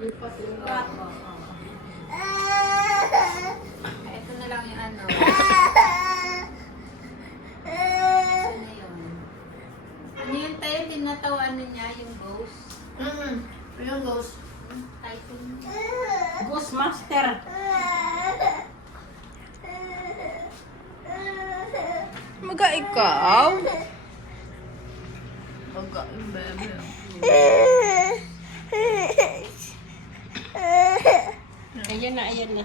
Lipat yung Rat. rata. Ito na lang yung ano. Saan na yun? Ano yung tayo tinatawanan niya, yung ghost? Yung ghost. Title. Ghostmaster. Maga ikaw? Maga yung bebe. Ayan na, ayan na.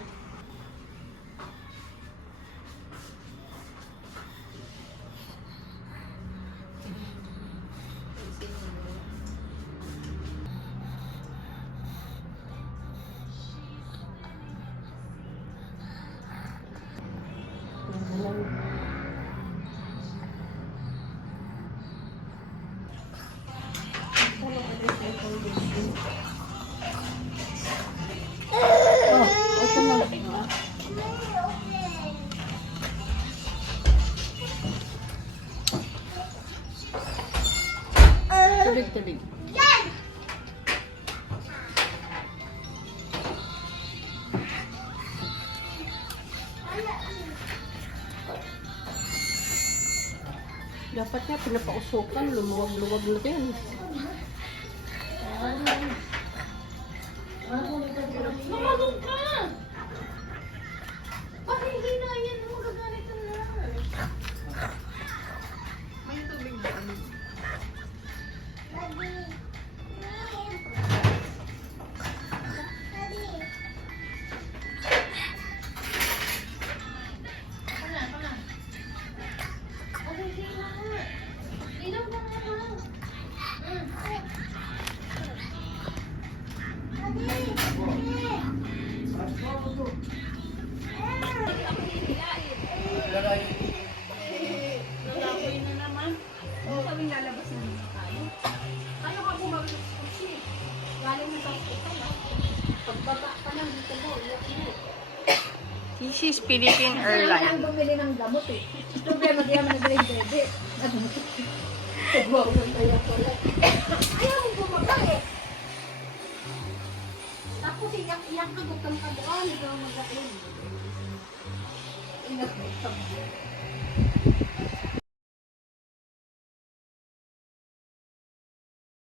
Oh, ito na. Tulig-tulig. Dapat nga pinapausukan, lumuwag-luwag na din. Lumagot ka! Bakit hindi na yan? Magagalit na lang. May tubig ba? Nalakoy na naman. Kaming lalabas na naman tayo. Ayaw ka bumalik sa kutsi. Galing na sa hospital. Pagbaba pa lang dito mo. This is Philippine Kailangan Airlines. bumili ng gamot eh. Problema di naman nagre bebe. Pagbawa ng kaya pala. Ayaw mo bumaba eh. Tapos iyak-iyak ka, bukang kabuan. Ito ang mag-ain. Ingat mo.